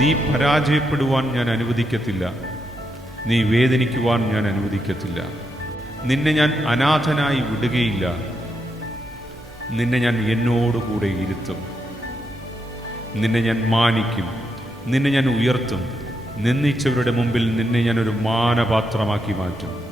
നീ പരാജയപ്പെടുവാൻ ഞാൻ അനുവദിക്കത്തില്ല. നീ വേദനിക്കുവാൻ ഞാൻ അനുവദിക്കത്തില്ല. നിന്നെ ഞാൻ അനാഥനായി വിടുകയില്ല. നിന്നെ ഞാൻ എന്നോടുകൂടെ ഇരുത്തും. നിന്നെ ഞാൻ മാനിക്കും. നിന്നെ ഞാൻ ഉയർത്തും. നിന്ദിച്ചവരുടെ മുമ്പിൽ നിന്നെ ഞാൻ ഒരു മാനപാത്രമാക്കി മാറ്റും.